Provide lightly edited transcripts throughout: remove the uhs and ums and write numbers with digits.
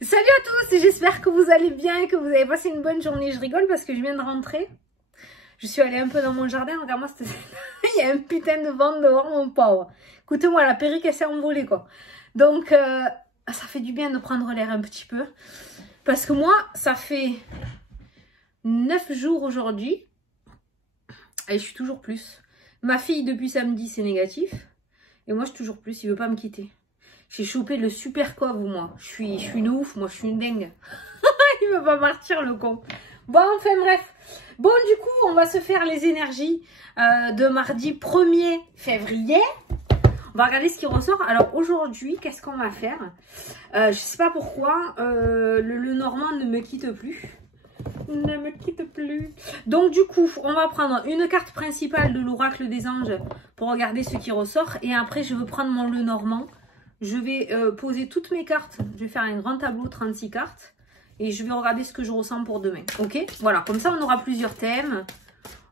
Salut à tous, j'espère que vous allez bien et que vous avez passé une bonne journée. Je rigole parce que je viens de rentrer. Je suis allée un peu dans mon jardin, regarde-moi, il y a un putain de vent dehors, mon pauvre. Écoutez-moi, la perruque, elle s'est envolée, quoi. Donc, ça fait du bien de prendre l'air un petit peu. Parce que moi, ça fait 9 jours aujourd'hui. Et je suis toujours plus. Ma fille, depuis samedi, c'est négatif. Et moi, je suis toujours plus, il veut pas me quitter. J'ai chopé le super cove, moi. Je suis une ouf, moi, je suis une dingue. Il veut pas partir, le con. Bon, enfin, bref. Bon, du coup, on va se faire les énergies de mardi 1er février. On va regarder ce qui ressort. Alors, aujourd'hui, qu'est-ce qu'on va faire? Je sais pas pourquoi, le Normand ne me quitte plus. Ne me quitte plus. Donc, du coup, on va prendre une carte principale de l'oracle des anges pour regarder ce qui ressort. Et après, je veux prendre mon le Normand. Je vais poser toutes mes cartes. Je vais faire un grand tableau, 36 cartes. Et je vais regarder ce que je ressens pour demain. Ok? Voilà, comme ça, on aura plusieurs thèmes.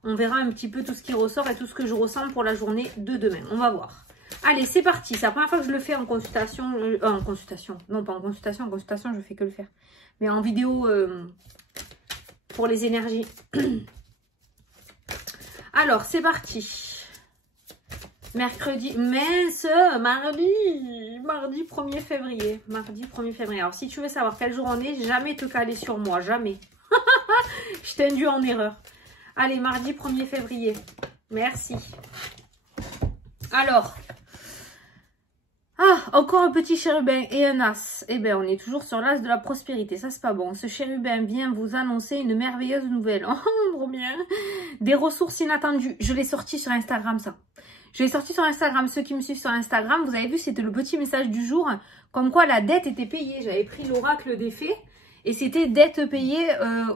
On verra un petit peu tout ce qui ressort et tout ce que je ressens pour la journée de demain. On va voir. Allez, c'est parti. C'est la première fois que je le fais en consultation. En consultation. Non, pas en consultation. En consultation, je fais que le faire. Mais en vidéo pour les énergies. Alors, c'est parti. Mercredi, mardi 1er février. Mardi 1er février. Alors, si tu veux savoir quel jour on est, jamais te caler sur moi, jamais. Je t'ai induit en erreur. Allez, mardi 1er février. Merci. Alors, encore un petit chérubin et un as. Eh bien, on est toujours sur l'as de la prospérité. Ça, c'est pas bon. Ce chérubin vient vous annoncer une merveilleuse nouvelle. Oh, trop bien. Des ressources inattendues. Je l'ai sorti sur Instagram, ça. Je l'ai sorti sur Instagram. Ceux qui me suivent sur Instagram, vous avez vu, c'était le petit message du jour. Comme quoi, la dette était payée. J'avais pris l'oracle des fées. Et c'était dette payée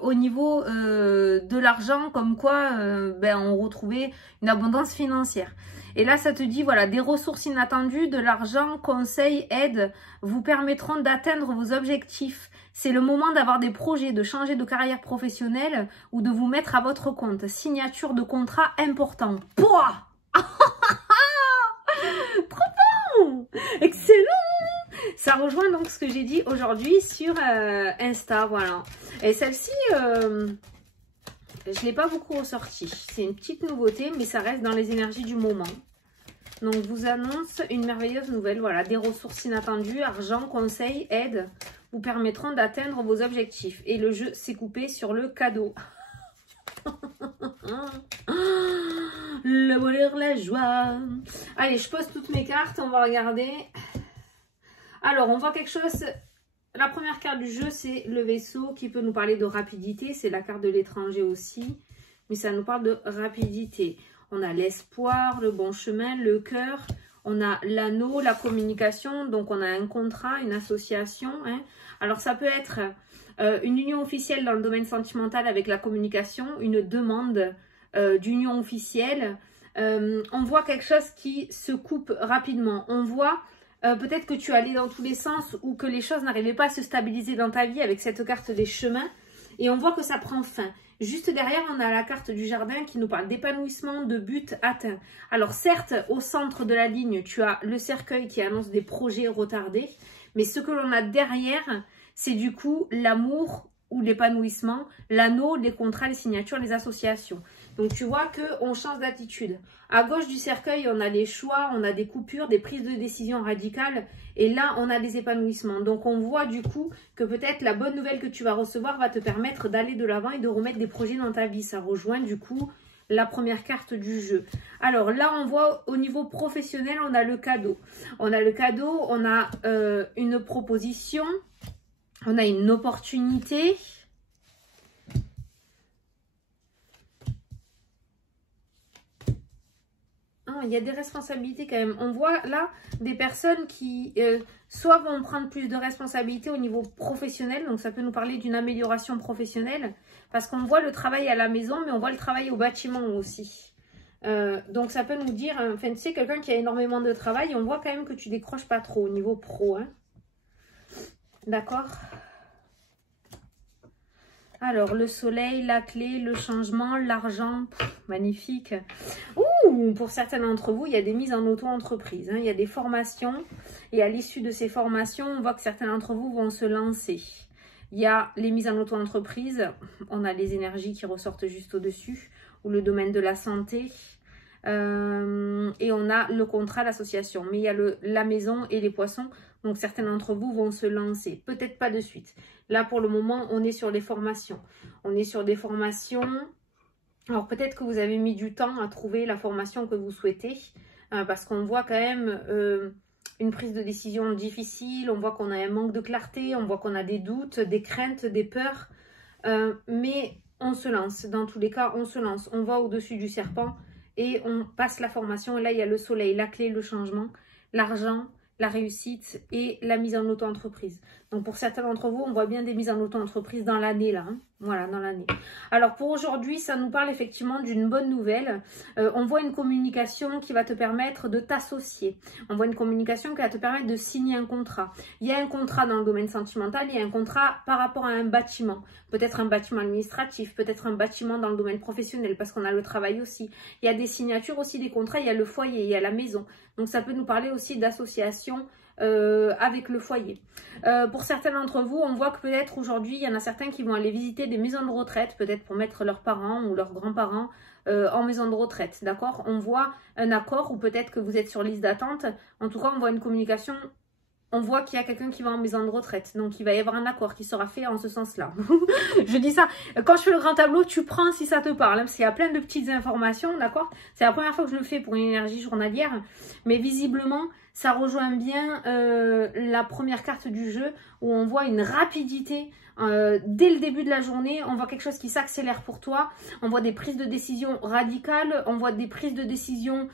au niveau de l'argent. Comme quoi, on retrouvait une abondance financière. Et là, ça te dit, voilà, des ressources inattendues, de l'argent, conseils, aides vous permettront d'atteindre vos objectifs. C'est le moment d'avoir des projets, de changer de carrière professionnelle ou de vous mettre à votre compte. Signature de contrat important. Pouah! Trop bon! Excellent! Ça rejoint donc ce que j'ai dit aujourd'hui sur Insta, voilà. Et celle-ci, je ne l'ai pas beaucoup ressortie. C'est une petite nouveauté, mais ça reste dans les énergies du moment. Donc, vous annonce une merveilleuse nouvelle. Voilà, des ressources inattendues, argent, conseils, aides vous permettront d'atteindre vos objectifs. Et le jeu s'est coupé sur le cadeau. Le bonheur, la joie. Allez, je pose toutes mes cartes. On va regarder. Alors, on voit quelque chose. La première carte du jeu, c'est le vaisseau qui peut nous parler de rapidité. C'est la carte de l'étranger aussi. Mais ça nous parle de rapidité. On a l'espoir, le bon chemin, le cœur. On a l'anneau, la communication. Donc, on a un contrat, une association. Hein. Alors, ça peut être une union officielle dans le domaine sentimental avec la communication. Une demande d'union officielle. On voit quelque chose qui se coupe rapidement. On voit peut-être que tu allais dans tous les sens ou que les choses n'arrivaient pas à se stabiliser dans ta vie avec cette carte des chemins. Et on voit que ça prend fin. Juste derrière, on a la carte du jardin qui nous parle d'épanouissement, de but atteint. Alors certes, au centre de la ligne, tu as le cercueil qui annonce des projets retardés. Mais ce que l'on a derrière, c'est du coup l'amour ou l'épanouissement, l'anneau, les contrats, les signatures, les associations. Donc tu vois qu'on change d'attitude. À gauche du cercueil, on a les choix, on a des coupures, des prises de décision radicales. Et là, on a des épanouissements. Donc on voit du coup que peut-être la bonne nouvelle que tu vas recevoir va te permettre d'aller de l'avant et de remettre des projets dans ta vie. Ça rejoint du coup la première carte du jeu. Alors là, on voit au niveau professionnel, on a le cadeau. On a le cadeau, on a une proposition, on a une opportunité. Il y a des responsabilités quand même. On voit là des personnes qui soit vont prendre plus de responsabilités au niveau professionnel. Donc ça peut nous parler d'une amélioration professionnelle. Parce qu'on voit le travail à la maison, mais on voit le travail au bâtiment aussi. Donc ça peut nous dire, enfin tu sais, quelqu'un qui a énormément de travail, on voit quand même que tu décroches pas trop au niveau pro. Hein. D'accord ? Alors, le soleil, la clé, le changement, l'argent, magnifique. Ouh, pour certains d'entre vous, il y a des mises en auto-entreprise. Hein, il y a des formations, Et à l'issue de ces formations, on voit que certains d'entre vous vont se lancer. Il y a les mises en auto-entreprise, on a les énergies qui ressortent juste au-dessus, ou le domaine de la santé, et on a le contrat, l'association. Mais il y a la maison et les poissons, donc certains d'entre vous vont se lancer. Peut-être pas de suite. Là, pour le moment, on est sur des formations. On est sur des formations. Alors, peut-être que vous avez mis du temps à trouver la formation que vous souhaitez, parce qu'on voit quand même une prise de décision difficile, on voit qu'on a un manque de clarté, on voit qu'on a des doutes, des craintes, des peurs, mais on se lance. Dans tous les cas, on se lance. On va au-dessus du serpent et on passe la formation. Et là, il y a le soleil, la clé, le changement, l'argent, la réussite et la mise en auto-entreprise. Donc, pour certains d'entre vous, on voit bien des mises en auto-entreprise dans l'année, là. Hein. Voilà, dans l'année. Alors, pour aujourd'hui, ça nous parle effectivement d'une bonne nouvelle. On voit une communication qui va te permettre de t'associer. On voit une communication qui va te permettre de signer un contrat. Il y a un contrat dans le domaine sentimental, il y a un contrat par rapport à un bâtiment. Peut-être un bâtiment administratif, peut-être un bâtiment dans le domaine professionnel, parce qu'on a le travail aussi. Il y a des signatures aussi, des contrats, il y a le foyer, il y a la maison. Donc, ça peut nous parler aussi d'association avec le foyer. Pour certains d'entre vous, on voit que peut-être aujourd'hui, il y en a certains qui vont aller visiter des maisons de retraite, peut-être pour mettre leurs parents ou leurs grands-parents en maison de retraite, d'accord? On voit un accord ou peut-être que vous êtes sur liste d'attente. En tout cas, on voit une communication. On voit qu'il y a quelqu'un qui va en maison de retraite. Donc, il va y avoir un accord qui sera fait en ce sens-là. Je dis ça. Quand je fais le grand tableau, tu prends si ça te parle. Hein, parce qu'il y a plein de petites informations, d'accord? C'est la première fois que je le fais pour une énergie journalière. Mais visiblement, ça rejoint bien la première carte du jeu où on voit une rapidité. Dès le début de la journée, on voit quelque chose qui s'accélère pour toi. On voit des prises de décision radicales. On voit des prises de décision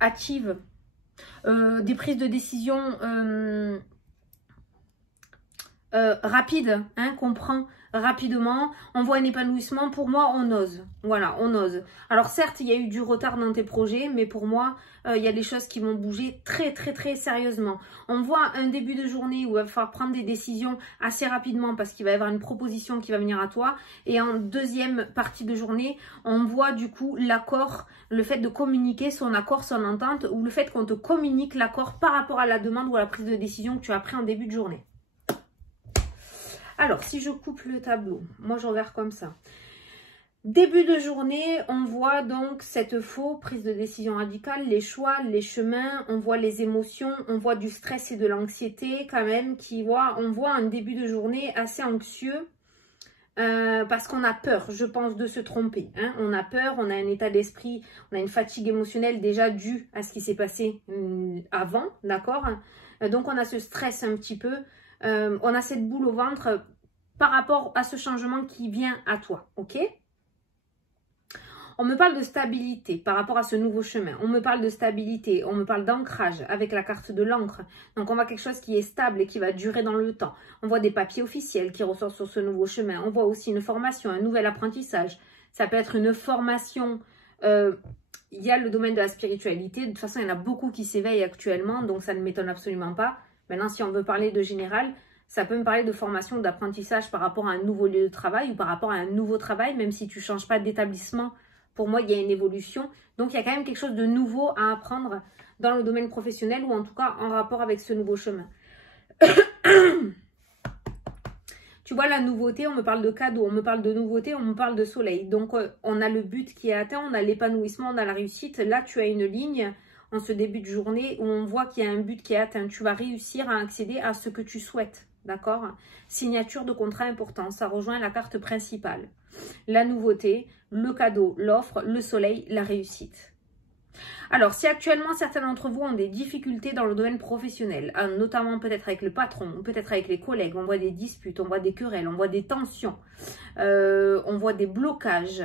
hâtives. Des prises de décision rapides, hein, qu'on prend rapidement. On voit un épanouissement. Pour moi, on ose. Voilà, on ose. Alors certes, il y a eu du retard dans tes projets, mais pour moi, il y a des choses qui vont bouger très sérieusement. On voit un début de journée où il va falloir prendre des décisions assez rapidement parce qu'il va y avoir une proposition qui va venir à toi. Et en deuxième partie de journée, on voit du coup l'accord, le fait de communiquer son accord, son entente, ou le fait qu'on te communique l'accord par rapport à la demande ou à la prise de décision que tu as pris en début de journée. Alors, si je coupe le tableau, moi je regarde comme ça. Début de journée, on voit donc cette faux prise de décision radicale, les choix, les chemins, on voit les émotions, on voit du stress et de l'anxiété quand même, on voit un début de journée assez anxieux parce qu'on a peur, je pense, de se tromper. Hein. On a peur, on a un état d'esprit, on a une fatigue émotionnelle déjà due à ce qui s'est passé avant, d'accord? Donc on a ce stress un petit peu. On a cette boule au ventre par rapport à ce changement qui vient à toi, ok? On me parle de stabilité par rapport à ce nouveau chemin. On me parle de stabilité, on me parle d'ancrage avec la carte de l'encre. Donc, on voit quelque chose qui est stable et qui va durer dans le temps. On voit des papiers officiels qui ressortent sur ce nouveau chemin. On voit aussi une formation, un nouvel apprentissage. Ça peut être une formation. Il y a le domaine de la spiritualité. De toute façon, il y en a beaucoup qui s'éveillent actuellement, donc ça ne m'étonne absolument pas. Maintenant, si on veut parler de général, ça peut me parler de formation, d'apprentissage par rapport à un nouveau lieu de travail ou par rapport à un nouveau travail, même si tu ne changes pas d'établissement. Pour moi, il y a une évolution. Donc, il y a quand même quelque chose de nouveau à apprendre dans le domaine professionnel ou en tout cas en rapport avec ce nouveau chemin. Tu vois, la nouveauté, on me parle de cadeau, on me parle de nouveauté, on me parle de soleil. Donc, on a le but qui est atteint, on a l'épanouissement, on a la réussite. Là, tu as une ligne en ce début de journée où on voit qu'il y a un but qui est atteint. Tu vas réussir à accéder à ce que tu souhaites, d'accord? Signature de contrat important, ça rejoint la carte principale. La nouveauté, le cadeau, l'offre, le soleil, la réussite. Alors, si actuellement certains d'entre vous ont des difficultés dans le domaine professionnel, notamment peut-être avec le patron, peut-être avec les collègues, on voit des disputes, on voit des querelles, on voit des tensions, on voit des blocages,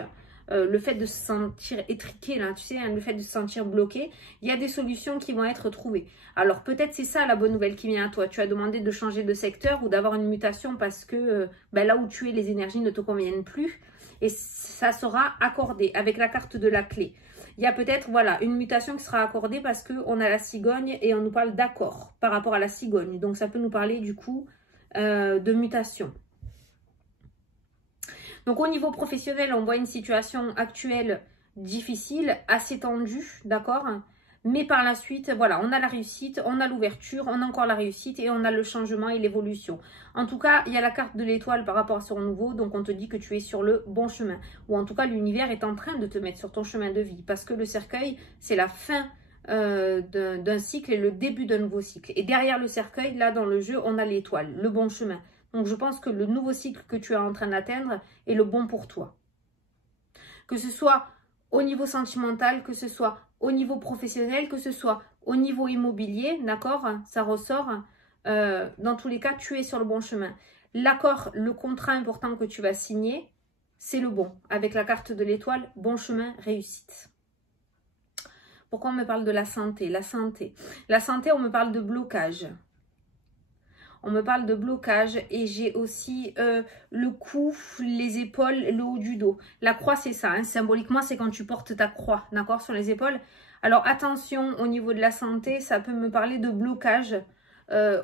le fait de se sentir étriqué, là, tu sais, hein, le fait de se sentir bloqué, il y a des solutions qui vont être trouvées. Alors peut-être c'est ça la bonne nouvelle qui vient à toi. Tu as demandé de changer de secteur ou d'avoir une mutation parce que là où tu es, les énergies ne te conviennent plus et ça sera accordé avec la carte de la clé. Il y a peut-être voilà, une mutation qui sera accordée parce qu'on a la cigogne et on nous parle d'accord par rapport à la cigogne. Donc ça peut nous parler du coup de mutation. Donc au niveau professionnel, on voit une situation actuelle difficile, assez tendue, d'accord? Mais par la suite, voilà, on a la réussite, on a l'ouverture, on a encore la réussite et on a le changement et l'évolution. En tout cas, il y a la carte de l'étoile par rapport à ce renouveau, donc on te dit que tu es sur le bon chemin. Ou en tout cas, l'univers est en train de te mettre sur ton chemin de vie. Parce que le cercueil, c'est la fin d'un cycle et le début d'un nouveau cycle. Et derrière le cercueil, là dans le jeu, on a l'étoile, le bon chemin. Donc je pense que le nouveau cycle que tu es en train d'atteindre est le bon pour toi. Que ce soit au niveau sentimental, que ce soit au niveau professionnel, que ce soit au niveau immobilier, d'accord? Ça ressort. Dans tous les cas, tu es sur le bon chemin. L'accord, le contrat important que tu vas signer, c'est le bon. Avec la carte de l'étoile, bon chemin, réussite. Pourquoi on me parle de la santé? La santé, on me parle de blocage. On me parle de blocage et j'ai aussi le cou, les épaules, le haut du dos. La croix, c'est ça. Hein, symboliquement, c'est quand tu portes ta croix, d'accord, sur les épaules. Alors, attention, au niveau de la santé, ça peut me parler de blocage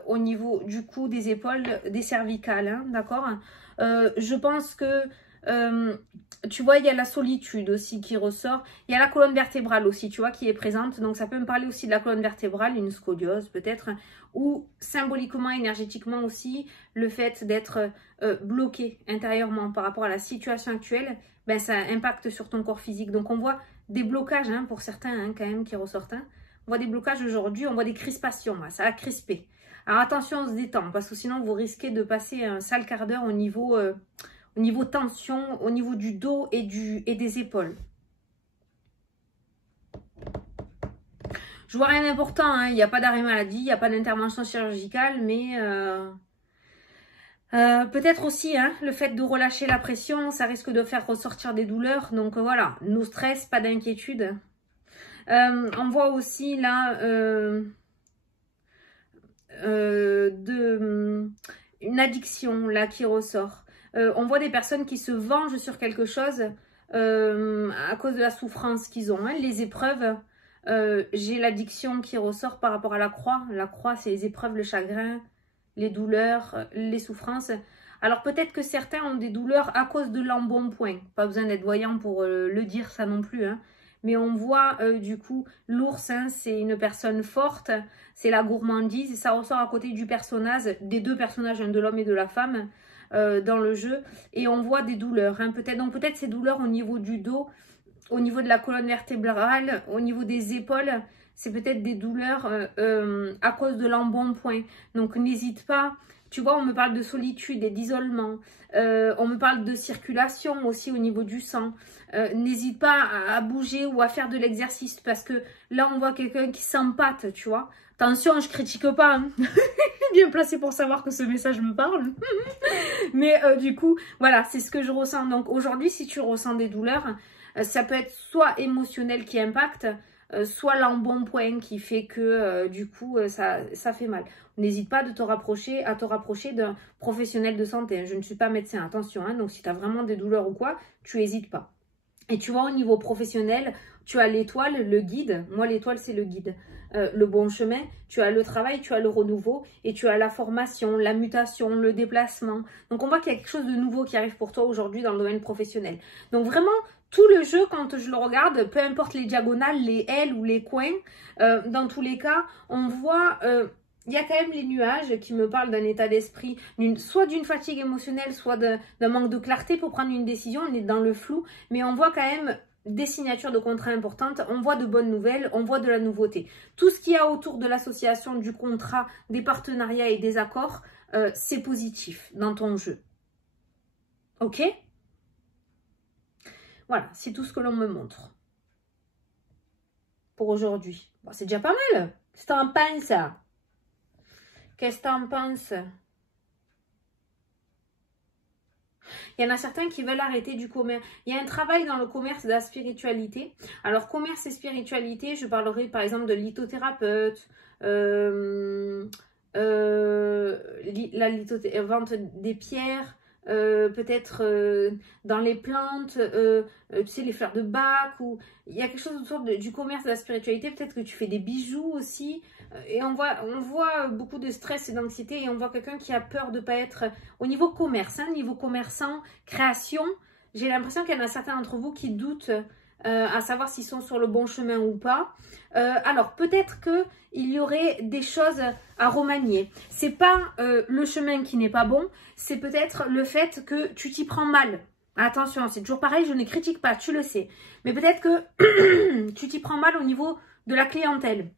au niveau du cou, des épaules, des cervicales, hein, d'accord. Je pense que... tu vois, il y a la solitude aussi qui ressort. Il y a la colonne vertébrale aussi, tu vois, qui est présente. Donc, ça peut me parler aussi de la colonne vertébrale, une scoliose peut-être. Ou symboliquement, énergétiquement aussi, le fait d'être bloqué intérieurement par rapport à la situation actuelle, ben, ça impacte sur ton corps physique. Donc, on voit des blocages, hein, pour certains, hein, quand même, qui ressortent. Hein. On voit des blocages aujourd'hui, on voit des crispations, là, ça a crispé. Alors, attention, on se détend, parce que sinon, vous risquez de passer un sale quart d'heure au niveau tension, au niveau du dos et des épaules. Je vois rien d'important, hein. Il n'y a pas d'arrêt maladie, il n'y a pas d'intervention chirurgicale, mais peut-être aussi hein, le fait de relâcher la pression, ça risque de faire ressortir des douleurs. Donc voilà, no stress, pas d'inquiétude. On voit aussi là une addiction là qui ressort. On voit des personnes qui se vengent sur quelque chose à cause de la souffrance qu'ils ont. Hein. Les épreuves, j'ai l'addiction qui ressort par rapport à la croix. La croix, c'est les épreuves, le chagrin, les douleurs, les souffrances. Alors peut-être que certains ont des douleurs à cause de l'embonpoint. Pas besoin d'être voyant pour le dire ça non plus. Hein. Mais on voit du coup l'ours, hein, c'est une personne forte, c'est la gourmandise. Et ça ressort à côté du personnage, des deux personnages, hein, de l'homme et de la femme. Dans le jeu et on voit des douleurs hein, peut-être ces douleurs au niveau du dos, au niveau de la colonne vertébrale, au niveau des épaules, c'est peut-être des douleurs à cause de l'embonpoint. Donc n'hésite pas, tu vois, on me parle de solitude et d'isolement, on me parle de circulation aussi au niveau du sang. N'hésite pas à bouger ou à faire de l'exercice parce que là on voit quelqu'un qui s'empâte, tu vois. Attention, je critique pas, hein. Bien placé pour savoir que ce message me parle. Mais du coup, voilà, c'est ce que je ressens. Donc aujourd'hui, si tu ressens des douleurs, ça peut être soit émotionnel qui impacte, soit l'embonpoint qui fait que du coup, ça fait mal. N'hésite pas à te rapprocher d'un professionnel de santé. Hein. Je ne suis pas médecin, attention. Hein. Donc si tu as vraiment des douleurs ou quoi, tu n'hésites pas. Et tu vois, au niveau professionnel, tu as l'étoile, le guide. Moi, l'étoile, c'est le guide. Le bon chemin, tu as le travail, tu as le renouveau et tu as la formation, la mutation, le déplacement. Donc, on voit qu'il y a quelque chose de nouveau qui arrive pour toi aujourd'hui dans le domaine professionnel. Donc, vraiment, tout le jeu, quand je le regarde, peu importe les diagonales, les ailes ou les coins, dans tous les cas, on voit... il y a quand même les nuages qui me parlent d'un état d'esprit, soit d'une fatigue émotionnelle, soit d'un manque de clarté pour prendre une décision. On est dans le flou, mais on voit quand même des signatures de contrats importantes, on voit de bonnes nouvelles, on voit de la nouveauté. Tout ce qu'il y a autour de l'association, du contrat, des partenariats et des accords, c'est positif dans ton jeu. Ok? Voilà, c'est tout ce que l'on me montre pour aujourd'hui. Bon, c'est déjà pas mal. Qu'est-ce que t'en penses? Qu'est-ce que t'en penses? Il y en a certains qui veulent arrêter du commerce. Il y a un travail dans le commerce de la spiritualité. Alors, commerce et spiritualité, je parlerai par exemple de lithothérapeute, vente des pierres, peut-être dans les plantes, tu sais, les fleurs de Bach, ou il y a quelque chose autour du commerce de la spiritualité. Peut-être que tu fais des bijoux aussi. Et on voit beaucoup de stress et d'anxiété et on voit quelqu'un qui a peur de ne pas être au niveau commerce, hein, niveau commerçant, création. J'ai l'impression qu'il y en a certains d'entre vous qui doutent à savoir s'ils sont sur le bon chemin ou pas. Alors, peut-être qu'il y aurait des choses à remanier. C'est pas le chemin qui n'est pas bon, c'est peut-être le fait que tu t'y prends mal. Attention, c'est toujours pareil, je ne critique pas, tu le sais. Mais peut-être que tu t'y prends mal au niveau de la clientèle.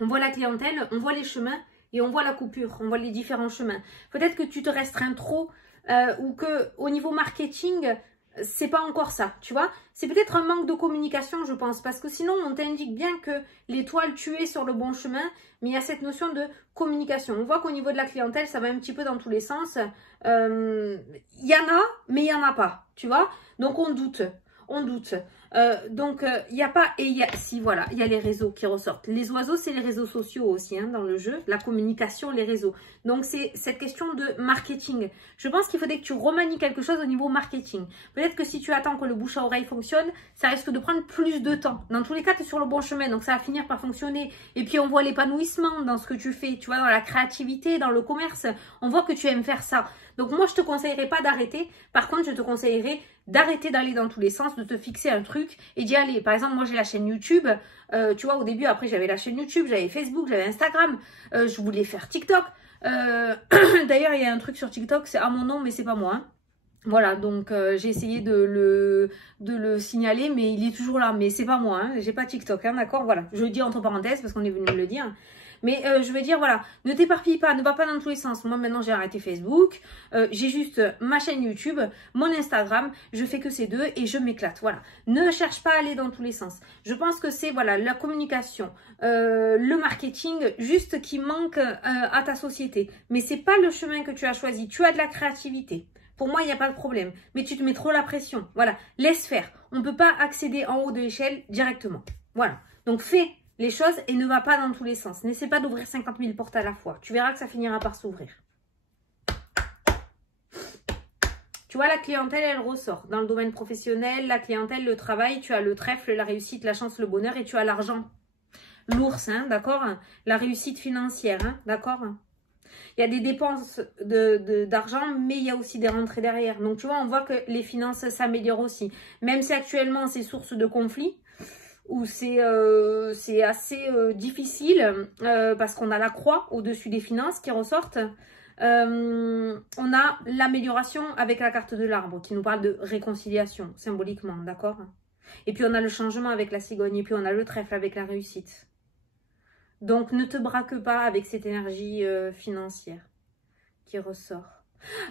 On voit la clientèle, on voit les chemins et on voit la coupure, on voit les différents chemins. Peut-être que tu te restreins trop ou que au niveau marketing, c'est pas encore ça, tu vois. C'est peut-être un manque de communication, je pense, parce que sinon, on t'indique bien que l'étoile, tu es sur le bon chemin, mais il y a cette notion de communication. On voit qu'au niveau de la clientèle, ça va un petit peu dans tous les sens. Il y en a, mais il n'y en a pas, tu vois. Donc, on doute. On doute. Donc, il n'y a pas... Et il y a... Si, voilà, il y a les réseaux qui ressortent. Les oiseaux, c'est les réseaux sociaux aussi, hein, dans le jeu. La communication, les réseaux. Donc, c'est cette question de marketing. Je pense qu'il faudrait que tu remanies quelque chose au niveau marketing. Peut-être que si tu attends que le bouche à oreille fonctionne, ça risque de prendre plus de temps. Dans tous les cas, tu es sur le bon chemin. Donc, ça va finir par fonctionner. Et puis, on voit l'épanouissement dans ce que tu fais. Tu vois, dans la créativité, dans le commerce. On voit que tu aimes faire ça. Donc, moi, je ne te conseillerais pas d'arrêter. Par contre, je te conseillerais d'arrêter d'aller dans tous les sens, de te fixer un truc et d'y aller. Par exemple, moi, j'ai la chaîne YouTube. Tu vois, au début, après, j'avais la chaîne YouTube, j'avais Facebook, j'avais Instagram. Je voulais faire TikTok. D'ailleurs, il y a un truc sur TikTok, c'est à mon nom, mais c'est pas moi. Hein. Voilà, donc j'ai essayé de le signaler, mais il est toujours là. Mais c'est pas moi, hein. J'ai pas TikTok, hein, d'accord. Voilà, je le dis entre parenthèses parce qu'on est venu me le dire. Mais je veux dire, voilà, ne t'éparpille pas, ne va pas dans tous les sens. Moi, maintenant, j'ai arrêté Facebook. J'ai juste ma chaîne YouTube, mon Instagram. Je fais que ces deux et je m'éclate. Voilà. Ne cherche pas à aller dans tous les sens. Je pense que c'est, voilà, la communication, le marketing, juste qui manque à ta société. Mais c'est pas le chemin que tu as choisi. Tu as de la créativité. Pour moi, il n'y a pas de problème. Mais tu te mets trop la pression. Voilà. Laisse faire. On ne peut pas accéder en haut de l'échelle directement. Voilà. Donc, fais les choses et ne va pas dans tous les sens. N'essaie pas d'ouvrir 50 000 portes à la fois. Tu verras que ça finira par s'ouvrir. Tu vois, la clientèle, elle ressort. Dans le domaine professionnel, la clientèle, le travail, tu as le trèfle, la réussite, la chance, le bonheur et tu as l'argent. L'ours, hein, d'accord? La réussite financière, hein, d'accord? Il y a des dépenses d'argent, mais il y a aussi des rentrées derrière. Donc, tu vois, on voit que les finances s'améliorent aussi. Même si actuellement, c'est source de conflit, où c'est assez difficile parce qu'on a la croix au-dessus des finances qui ressortent. On a l'amélioration avec la carte de l'arbre qui nous parle de réconciliation symboliquement, d'accord? Et puis on a le changement avec la cigogne et puis on a le trèfle avec la réussite. Donc ne te braque pas avec cette énergie financière qui ressort.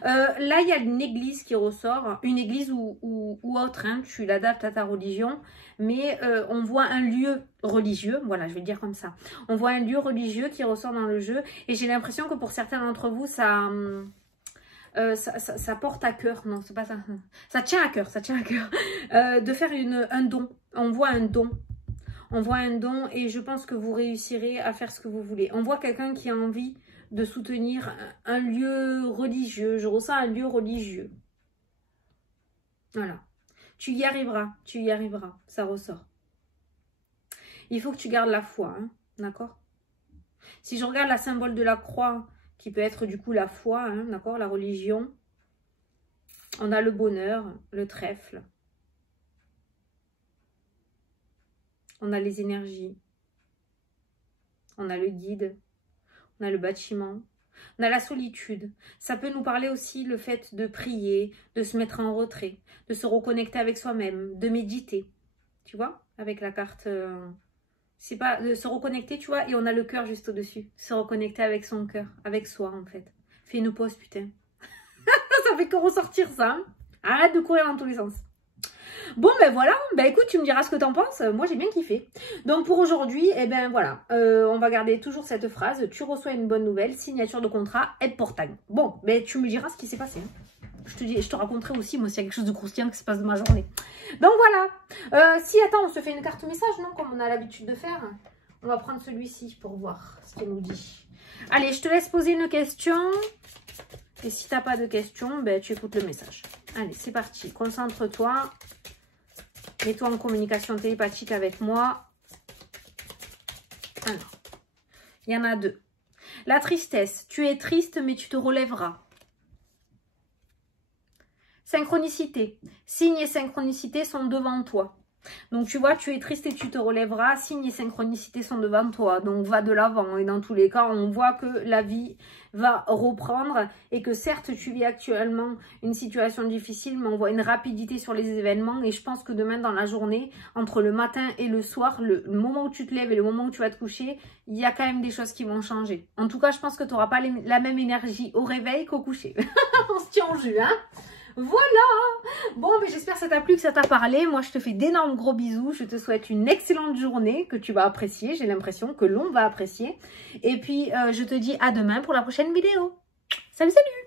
Là, il y a une église qui ressort, une église ou autre, hein, tu l'adaptes à ta religion, mais on voit un lieu religieux, voilà, je vais le dire comme ça. On voit un lieu religieux qui ressort dans le jeu, et j'ai l'impression que pour certains d'entre vous, ça porte à cœur, non, c'est pas ça, ça tient à cœur, de faire un don, on voit un don. On voit un don et je pense que vous réussirez à faire ce que vous voulez. On voit quelqu'un qui a envie de soutenir un lieu religieux. Je ressens un lieu religieux. Voilà. Tu y arriveras, ça ressort. Il faut que tu gardes la foi, hein, d'accord? Si je regarde la symbole de la croix, qui peut être du coup la foi, hein, d'accord, la religion, on a le bonheur, le trèfle. On a les énergies, on a le guide, on a le bâtiment, on a la solitude. Ça peut nous parler aussi le fait de prier, de se mettre en retrait, de se reconnecter avec soi-même, de méditer. Tu vois, avec la carte, c'est pas de se reconnecter, tu vois, et on a le cœur juste au-dessus. Se reconnecter avec son cœur, avec soi en fait. Fais une pause, putain. Ça fait que ressortir ça. Hein. Arrête de courir dans tous les sens. Bon, ben voilà, ben écoute, tu me diras ce que t'en penses, moi j'ai bien kiffé. Donc pour aujourd'hui, eh ben voilà, on va garder toujours cette phrase, tu reçois une bonne nouvelle, signature de contrat, aide portail. Bon, ben tu me diras ce qui s'est passé. Hein. Je te raconterai aussi, moi, s'il y a quelque chose de croustillant qui se passe de ma journée. Donc voilà, si attends, on se fait une carte message, non, comme on a l'habitude de faire. On va prendre celui-ci pour voir ce qu'il nous dit. Allez, je te laisse poser une question. Et si t'as pas de question, ben tu écoutes le message. Allez, c'est parti, concentre-toi. Mets-toi en communication télépathique avec moi. Alors, il y en a deux. La tristesse. Tu es triste, mais tu te relèveras. Synchronicité. Signe et synchronicité sont devant toi. Donc, tu vois, tu es triste et tu te relèveras. Signes et synchronicités sont devant toi. Donc, va de l'avant. Et dans tous les cas, on voit que la vie va reprendre et que certes, tu vis actuellement une situation difficile, mais on voit une rapidité sur les événements. Et je pense que demain, dans la journée, entre le matin et le soir, le moment où tu te lèves et le moment où tu vas te coucher, il y a quand même des choses qui vont changer. En tout cas, je pense que tu n'auras pas la même énergie au réveil qu'au coucher. On se tient en jus, hein? Voilà. Bon, mais j'espère que ça t'a plu, que ça t'a parlé. Moi, je te fais d'énormes gros bisous. Je te souhaite une excellente journée que tu vas apprécier. J'ai l'impression que l'on va apprécier. Et puis, je te dis à demain pour la prochaine vidéo. Salut, salut!